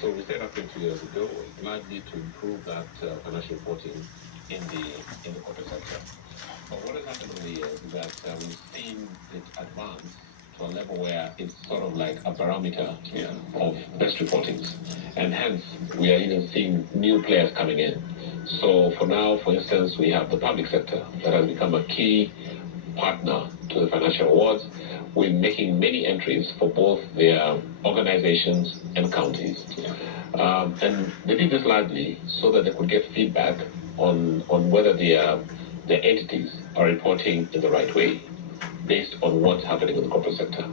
So we set up 20 years ago, largely to improve that financial reporting in the corporate sector. But what has happened over the years is that we've seen it advance to a level where it's sort of like a barometer of best reportings. And hence, we are even seeing new players coming in. So for now, for instance, we have the public sector that has become a key partner to the financial awards. We're making many entries for both their organizations and counties. And they did this largely so that they could get feedback on whether the entities are reporting in the right way based on what's happening in the corporate sector.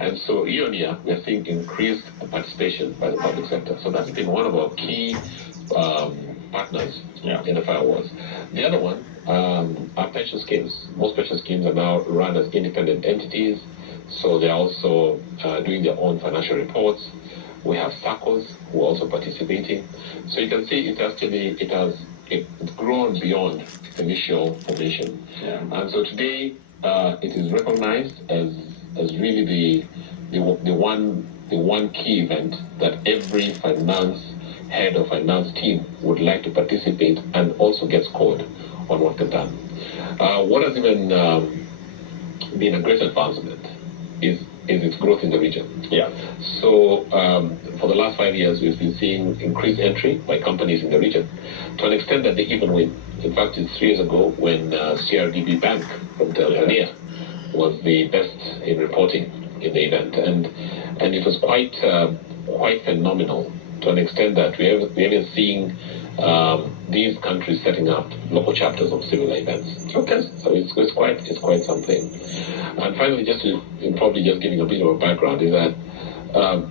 And so year on year, we are seeing increased participation by the public sector. So that's been one of our key partners in the firewalls. The other one are pension schemes. Most pension schemes are now run as independent entities, so they're also doing their own financial reports. We have SACCOs who are also participating. So you can see it's grown beyond its initial formation. And so today it is recognized as really the one key event that every head of finance team would like to participate and also get scored on what they've done. What has even been a great advancement is its growth in the region. So for the last 5 years, we've been seeing increased entry by companies in the region to an extent that they even win. In fact, it's 3 years ago when CRDB Bank from Tanzania was the best in reporting in the event, and it was quite phenomenal to an extent that we're even seeing these countries setting up local chapters of similar events. So it's quite something. And finally, probably just giving a bit of a background, is that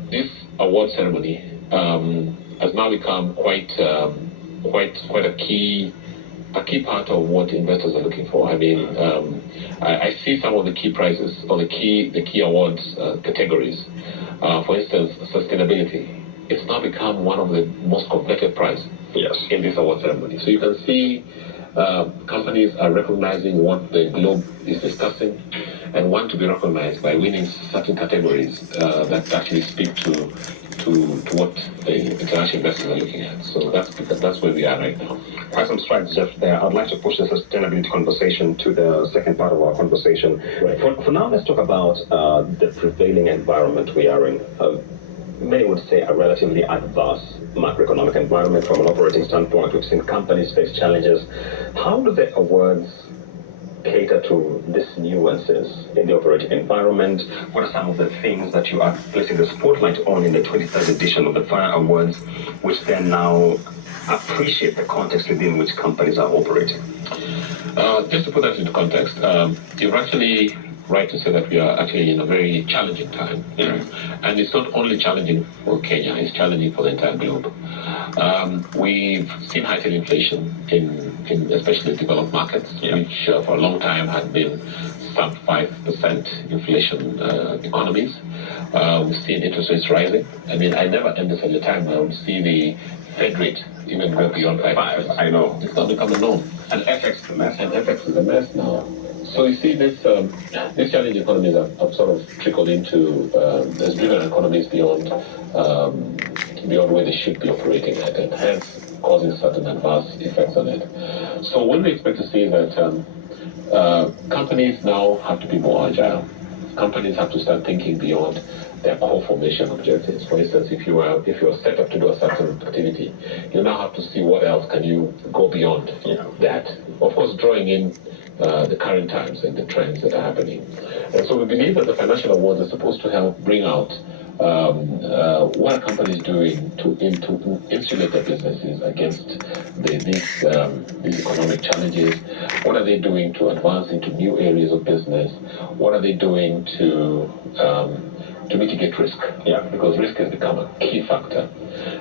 this award ceremony has now become quite a key part of what investors are looking for. I mean, I see some of the key prizes or the key awards categories. For instance, sustainability. It's now become one of the most coveted prizes in this award ceremony. So you can see companies are recognizing what the globe is discussing and want to be recognized by winning certain categories that actually speak to what the international investors are looking at. So that's where we are right now. Quite some strides, Jeff, there. I'd like to push the sustainability conversation to the second part of our conversation. Right. For now, let's talk about the prevailing environment we are in. Many would say a relatively adverse macroeconomic environment from an operating standpoint. We've seen companies face challenges. How do the awards cater to these nuances in the operating environment? What are some of the things that you are placing the spotlight on in the 23rd edition of the FIRE Awards, which then now appreciate the context within which companies are operating? Just to put that into context, you're actually right to say that we are actually in a very challenging time. And it's not only challenging for Kenya, it's challenging for the entire globe. We've seen heightened inflation in especially developed markets, which for a long time had been sub 5% inflation economies. We've seen interest rates rising. I mean, I never envisaged a time where I would see the Fed rate even go beyond 5%. I know. It's not become a norm. And FX is a mess. And FX is a mess now. So you see, these challenging economies have sort of trickled into, has driven economies beyond where they should be operating at, and hence causing certain adverse effects on it. So what we expect to see is that companies now have to be more agile. Companies have to start thinking beyond their core formation objectives. For instance, if you are set up to do a certain activity, you now have to see what else can you go beyond that. Of course, drawing in the current times and the trends that are happening. And so we believe that the financial awards are supposed to help bring out what are companies doing to insulate their businesses against these economic challenges. What are they doing to advance into new areas of business? What are they doing to mitigate risk? Because risk has become a key factor.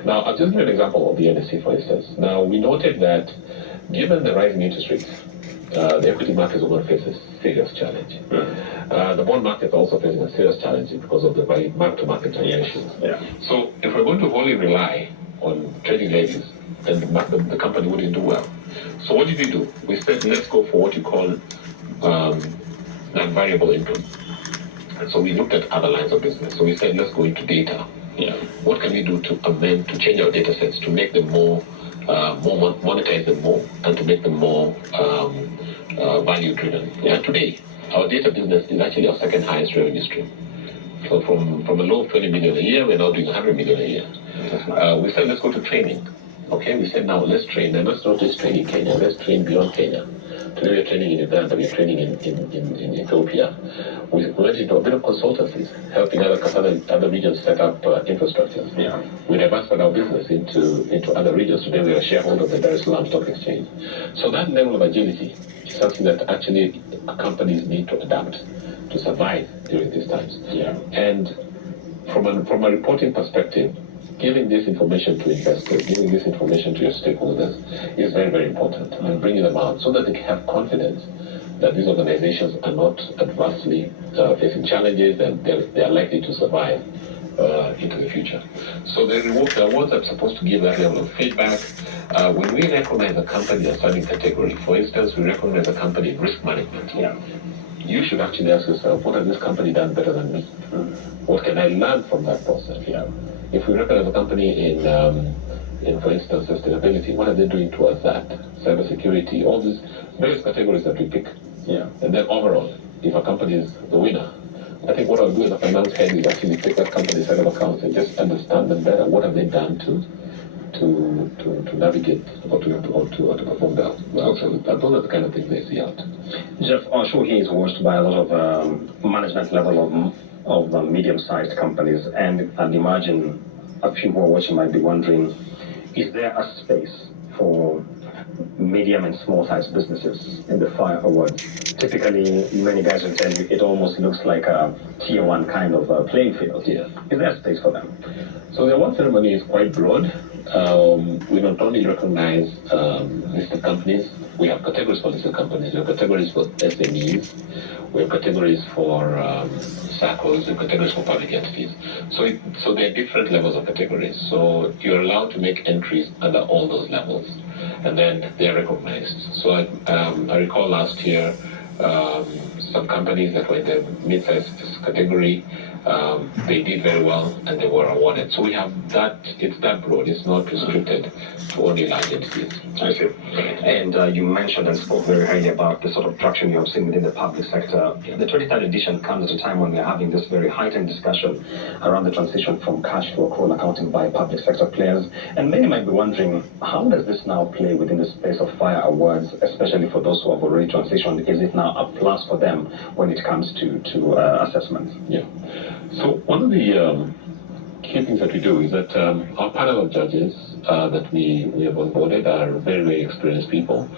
Now, I'll just give an example of the NSC, for instance. Now, we noted that given the rising interest rates, the equity markets are going to face a serious challenge. The bond market is also facing a serious challenge because of the mark-to-market valuations. So if we're going to wholly rely on trading levies, then the company wouldn't do well. So what did we do? We said, let's go for what you call non-variable income. And so we looked at other lines of business. So we said, let's go into data. Yeah. What can we do to amend, to change our data sets, to make them more monetize them more, and to make them more value driven? Yeah. Today, our data business is actually our second highest revenue stream. So from a low of 20 million a year, we're now doing 100 million a year. We said, let's go to training. Okay, we said, now let's train. And let's not just train in Kenya, let's train beyond Kenya. Today we're training in Uganda, we're training in Ethiopia. We went into a bit of consultancies, helping other regions set up infrastructure. Yeah. We diversified our business into other regions. Today we are a shareholder of the Dar es Salaam Stock Exchange. So that level of agility is something that actually companies need to adapt to survive during these times. Yeah. And from a reporting perspective, giving this information to investors, giving this information to your stakeholders is very, very important, and bringing them out so that they can have confidence that these organizations are not adversely facing challenges and they are likely to survive into the future. So the awards are supposed to give that level of feedback. When we recognize a company in a certain category, for instance, we recognize a company in risk management. Yeah. You should actually ask yourself, what has this company done better than me? What can I learn from that process? Yeah. If we recognize a company in, for instance, sustainability, what are they doing towards that? Cybersecurity, all these various categories that we pick. Yeah. And then overall, if a company is the winner, I think what I'll do as a finance head is actually take that company's set of accounts and just understand them better. What have they done to navigate or to perform well? So those are the kind of things they see out. Jeff, our show here is watched by a lot of management level of medium-sized companies, and I'd imagine a few who are watching might be wondering, is there a space for medium and small-sized businesses in the FIRE Awards? Typically, many guys will tell you it almost looks like a tier one kind of playing field. Yeah. Is there a space for them? So the award ceremony is quite broad. We not only recognize listed companies, we have categories for listed companies, we have categories for SMEs, we have categories for SACCOs, we have categories for public entities. So there are different levels of categories. So you're allowed to make entries under all those levels, and then they're recognized. So I recall last year, some companies that were in the mid-sized category, they did very well and they were awarded. So we have that, it's that broad, it's not restricted to only large entities. I see. And you mentioned and spoke very highly about the sort of traction you have seen within the public sector. The 23rd edition comes at a time when we're having this very heightened discussion around the transition from cash to accrual accounting by public sector players. And many might be wondering, how does this now play within the space of FIRE Awards, especially for those who have already transitioned? Is it now a plus for them when it comes to assessments? Yeah. So one of the key things that we do is that our panel of judges that we have onboarded are very, very experienced people.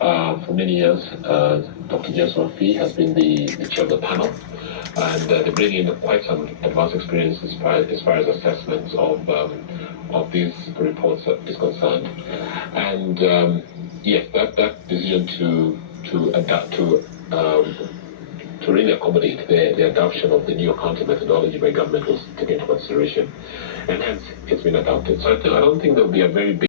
For many years, Dr. James Murphy has been the chair of the panel, and they bring in quite some advanced experience as far as assessments of these reports is concerned. And yes, that decision to adapt to really accommodate the adoption of the new accounting methodology by government was taken into consideration, and hence it's been adopted. So I don't think there'll be a very big